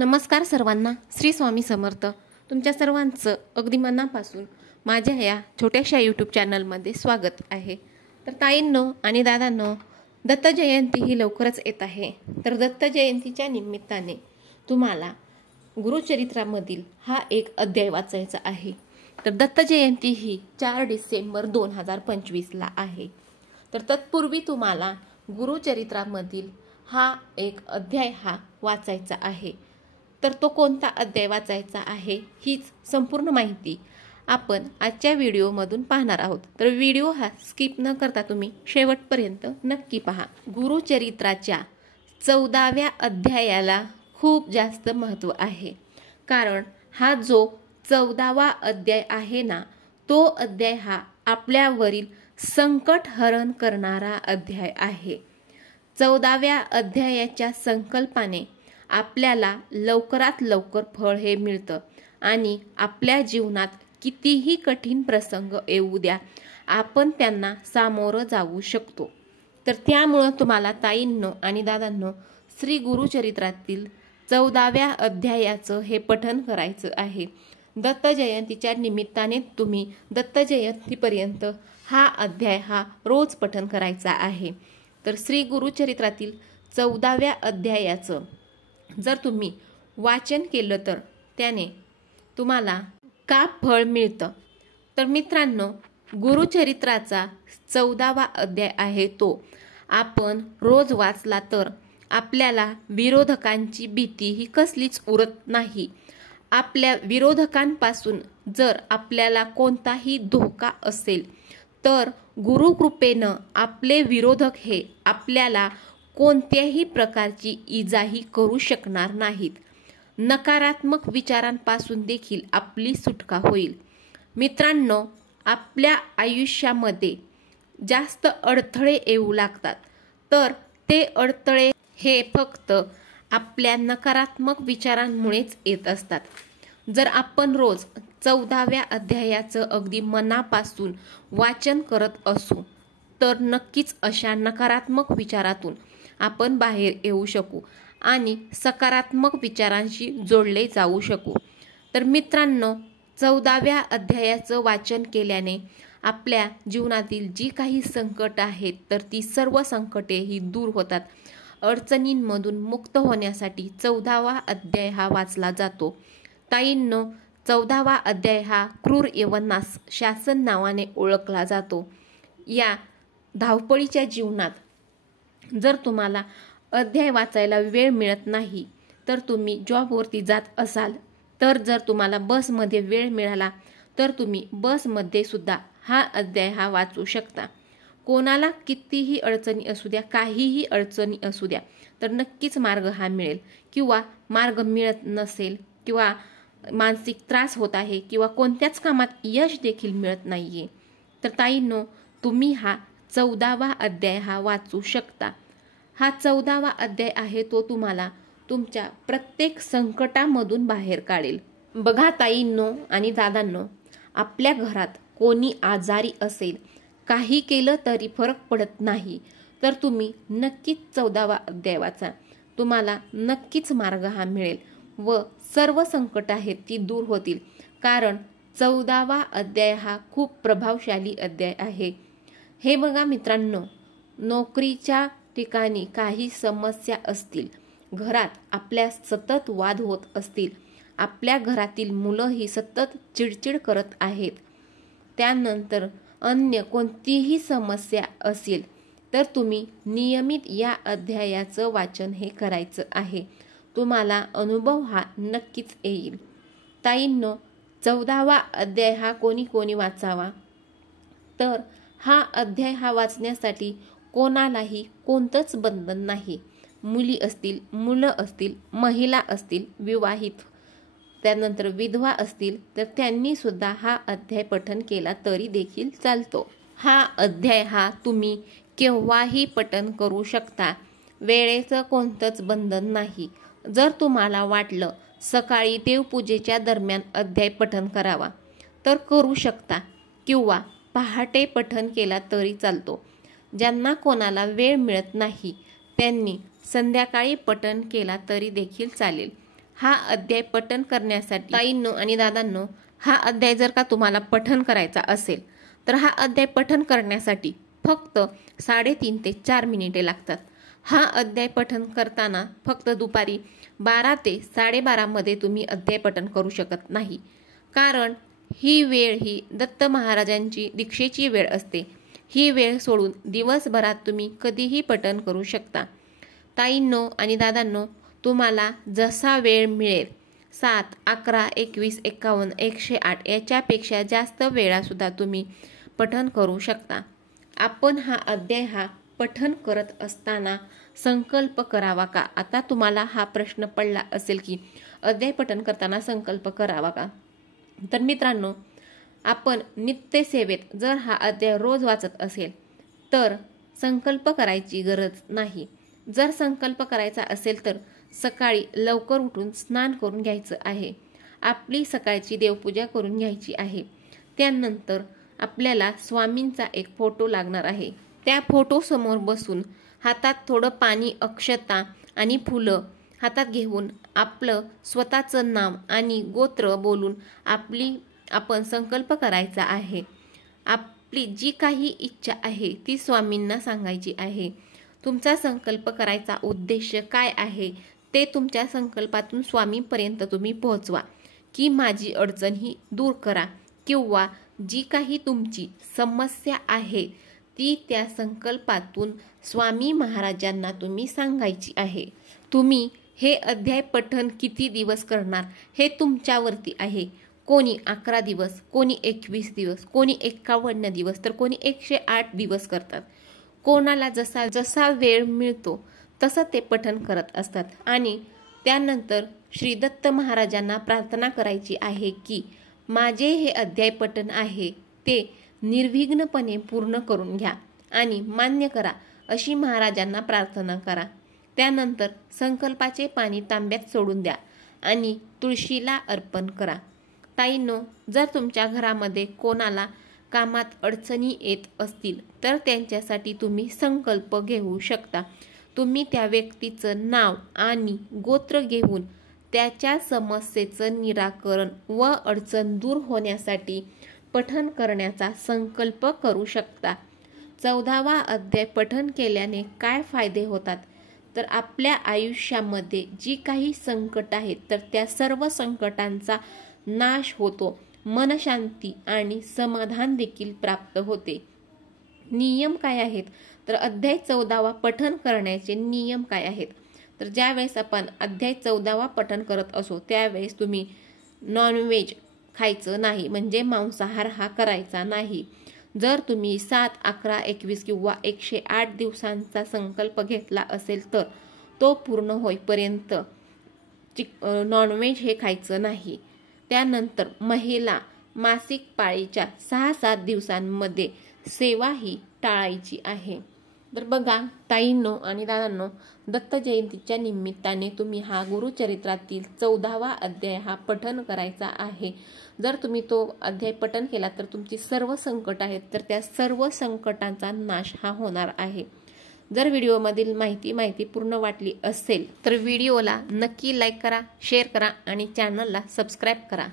नमस्कार सर्वांना, श्री स्वामी समर्थ. तुमच्या सर्वांचं अगदी मनापासून माझ्या या छोट्याशा यूट्यूब चॅनलमध्ये स्वागत आहे. तर ताईंनो आणि दादांनो, दत्त जयंती ही लवकरच येत आहे. तर दत्त जयंतीच्या निमित्ताने तुम्हाला गुरुचरित्रामधील हा एक अध्याय वाचायचा आहे. तर दत्त जयंती ही 4 डिसेंबर 2025ला आहे. तर तत्पूर्वी तुम्हाला गुरुचरित्रामधील हा एक अध्याय वाचायचा आहे. तर तो कोणता अध्याय वाचायचा आहे हीच संपूर्ण माहिती आपण आजच्या व्हिडिओमधून पाहणार आहोत. तर व्हिडिओ स्किप न करता तुम्ही शेवटपर्यंत नक्की पहा. गुरुचरित्राच्या 14व्या अध्यायाला खूप जास्त महत्त्व आहे, कारण हा जो 14वा अध्याय आहे ना, तो अध्याय आपल्यावरील संकट हरण करणारा अध्याय आहे. 14व्या अध्यायाच्या संकल्पाने आपल्याला लवकरात लवकर फळ हे मिळतं आणि आपल्या जीवनात कितीही कठीण प्रसंग येऊ द्या, आपण त्यांना सामोरं जाऊ शकतो. तर त्यामुळं तुम्हाला ताईंनो आणि दादांनो श्री गुरुचरित्रातील 14व्या अध्यायाचं हे पठण करायचं आहे. दत्त जयंतीच्या निमित्ताने तुम्ही दत्त जयंतीपर्यंत हा अध्याय रोज पठण करायचा आहे. तर श्री गुरुचरित्रातील 14व्या अध्यायाचं जर तुम्ही वाचन केलं तर त्याने तुम्हाला का फळ मिळतं. तर मित्रांनो, गुरुचरित्राचा 14वा अध्याय आहे तो आपण रोज वाचला तर आपल्याला विरोधकांची भीती ही कसलीच उरत नाही. आपल्या विरोधकांपासून जर आपल्याला कोणताही धोका असेल तर गुरुकृपेनं आपले विरोधक हे आपल्याला कोणत्याही प्रकारची इजाही करू शकणार नाहीत. नकारात्मक विचारांपासून देखील आपली सुटका होईल. मित्रांनो, आपल्या आयुष्यामध्ये जास्त अडथळे येऊ लागतात, तर ते अडथळे हे फक्त आपल्या नकारात्मक विचारांमुळेच येत असतात. जर आपण रोज 14व्या अध्यायाचं अगदी मनापासून वाचन करत असू तर नक्कीच अशा नकारात्मक विचारातून आपण बाहेर येऊ शकू आणि सकारात्मक विचारांशी जोडले जाऊ शकू. तर मित्रांनो, 14व्या अध्यायाचं वाचन केल्याने आपल्या जीवनातील जी काही संकट आहेत तर ती सर्व संकटे ही दूर होतात. अडचणींमधून मुक्त होण्यासाठी 14वा अध्याय वाचला जातो. ताईंनो, 14वा अध्याय क्रूर यवनास शासन नावाने ओळखला जातो. या धावपळीच्या जीवनात जर तुम्हाला अध्याय वाचायला वेळ मिळत नाही, तर तुम्ही जॉबवरती जात असाल, तर जर तुम्हाला बसमध्ये वेळ मिळाला तर तुम्ही बसमध्ये सुद्धा हा अध्याय वाचू शकता. कोणाला कितीही अडचणी असू द्या, काहीही अडचणी असू द्या, तर नक्कीच मार्ग मिळेल. किंवा मार्ग मिळत नसेल, किंवा मानसिक त्रास होत आहे, किंवा कोणत्याच कामात यश देखील मिळत नाहीये, तर ताईंनो, तुम्ही 14वा अध्याय वाचू शकता. हा 14वा अध्याय आहे तो तुम्हाला तुमच्या प्रत्येक संकटामधून बाहेर काढेल. बघा ताईंनो आणि दादांनो, आपल्या घरात कोणी आजारी असेल, काही केलं तरी फरक पडत नाही, तर तुम्ही नक्कीच 14वा अध्याय वाचा. तुम्हाला नक्कीच मार्ग मिळेल व सर्व संकट आहेत ती दूर होतील. कारण 14वा अध्याय खूप प्रभावशाली अध्याय आहे. हे बघा मित्रांनो, नोकरीच्या ठिकाणी काही समस्या असतील, घरात आपल्या सतत वाद होत असतील, आपल्या घरातील मुलं ही सतत चिडचिड करत आहेत, त्यानंतर अन्य कोणतीही समस्या असेल, तर तुम्ही नियमित या अध्यायाचं वाचन हे करायचं आहे. तुम्हाला अनुभव नक्कीच येईल. ताईंनो, 14वा अध्याय कोणी कोणी वाचावा, तर हा अध्याय वाचण्यासाठी कोणालाही कोणतंच बंधन नाही. मुली असतील, मुलं असतील, महिला असतील, विवाहित, त्यानंतर विधवा असतील, तर त्यांनी सुद्धा हा अध्याय पठण केला तरी देखील चालतो. हा अध्याय तुम्ही केव्हाही पठण करू शकता. वेळेचं कोणतंच बंधन नाही. जर तुम्हाला वाटलं सकाळी देवपूजेच्या दरम्यान अध्याय पठण करावा तर करू शकता, किंवा पहाटे पठण केला तरी चालतो. ज्यांना कोणाला वेळ मिळत नाही त्यांनी संध्याकाळी पठण केला तरी देखील चालेल. हा अध्याय पठण करण्यासाठी ताईंनो आणि दादांनो, हा अध्याय जर का तुम्हाला पठण करायचा असेल तर हा अध्याय पठण करण्यासाठी फक्त 3.5 ते 4 मिनिटे लागतात। हा अध्याय पठण करताना फक्त दुपारी 12 ते 12:30 मध्ये तुम्ही अध्याय पठण करू शकत नाही, कारण ही वेळ ही दत्त महाराजांची दीक्षेची वेळ असते। ही वेळ सोडून दिवसभरात तुम्ही कधीही पठण करू शकता। ताईंनो आणि दादांनो, तुम्हाला जसा वेळ मिळेल 7, 11, 21, 51, 108 याच्यापेक्षा जास्त वेळा सुद्धा तुम्ही पठण करू शकता। आपण हा अध्याय पठण करत असताना संकल्प करावा का? आता तुम्हाला हा प्रश्न पडला असेल की अध्याय पठण करताना संकल्प करावा का? तर मित्रांनो, आपण नित्यसेवेत जर हा अध्याय रोज वाचत असेल तर संकल्प करायची गरज नाही। जर संकल्प करायचा असेल तर सकाळी लवकर उठून स्नान करून घ्यायचं आहे, आपली सकाळची देवपूजा करून घ्यायची आहे। त्यानंतर आपल्याला स्वामींचा एक फोटो लागणार आहे, त्या फोटो समोर बसून हातात थोडं पाणी, अक्षता आणि फुलं हातात घेऊन आपलं स्वतःचं नाव आणि गोत्र बोलून आपण संकल्प करायचा आहे। आपली जी काही इच्छा आहे ती स्वामींना सांगायची आहे। तुमचा संकल्प करायचा उद्देश काय आहे ते तुमच्या संकल्पातून स्वामींपर्यंत तुम्ही पोहोचवा, की माझी अडचण ही दूर करा, किंवा जी काही तुमची समस्या आहे ती त्या संकल्पातून स्वामी महाराजांना तुम्ही सांगायची आहे। तुम्ही हे अध्याय पठण किती दिवस करणार हे तुमच्यावरती आहे। कोणी 11 दिवस, कोणी 21 दिवस, कोणी 51 दिवस, तर कोणी 108 दिवस करतात। कोणाला जसा वेळ मिळतो तसं ते पठण करत असतात। आणि त्यानंतर श्री दत्त महाराजांना प्रार्थना करायची आहे की माझे हे अध्याय पठण आहे ते निर्विघ्नपणे पूर्ण करून घ्या आणि मान्य करा, अशी महाराजांना प्रार्थना करा। त्यानंतर संकल्पाचे पाणी तांब्यात सोडून द्या आणि तुळशीला अर्पण करा। ताईंनो, जर तुमच्या घरामध्ये कोणाला कामात अडचणी येत असतील तर त्यांच्यासाठी तुम्ही संकल्प घेऊ शकता। तुम्ही त्या व्यक्तीचं नाव आणि गोत्र घेऊन त्याच्या समस्येचं निराकरण व अडचण दूर होण्यासाठी पठण करण्याचा संकल्प करू शकता। 14वा अध्याय पठण केल्याने काय फायदे होतात, तर आपल्या आयुष्यामध्ये जी काही संकट आहेत तर त्या सर्व संकटांचा नाश होतो, मनशांती आणि समाधान देखील प्राप्त होते। नियम काय आहेत, तर अध्याय 14वा पठण करण्याचे नियम काय आहेत, तर ज्यावेळेस आपण अध्याय 14वा पठण करत असो त्यावेळेस तुम्ही नॉनव्हेज खायचं नाही, म्हणजे मांसाहार हा करायचा नाही। जर तुम्ही 7, 11, 21 किंवा 108 दिवसांचा संकल्प घेतला असेल तर तो पूर्ण होईपर्यंत नॉनव्हेज हे खायचं नाही। त्यानंतर महिला मासिक पाळीच्या 6-7 दिवसांमध्ये सेवा ही टाळायची आहे। तर बघा ताईंनो आणि दादांनो, दत्त जयंतीच्या निमित्ताने तुम्ही हा गुरुचरित्रातील 14वा अध्याय पठण करायचा आहे। जर तुम्ही तो अध्याय पठण केला तर तुमची सर्व संकट आहेत तर त्या सर्व संकटांचा नाश होणार आहे। जर व्हिडिओमधील माहिती पूर्ण वाटली असेल तर व्हिडिओला नक्की लाईक करा, शेअर करा आणि चॅनलला सबस्क्राईब करा।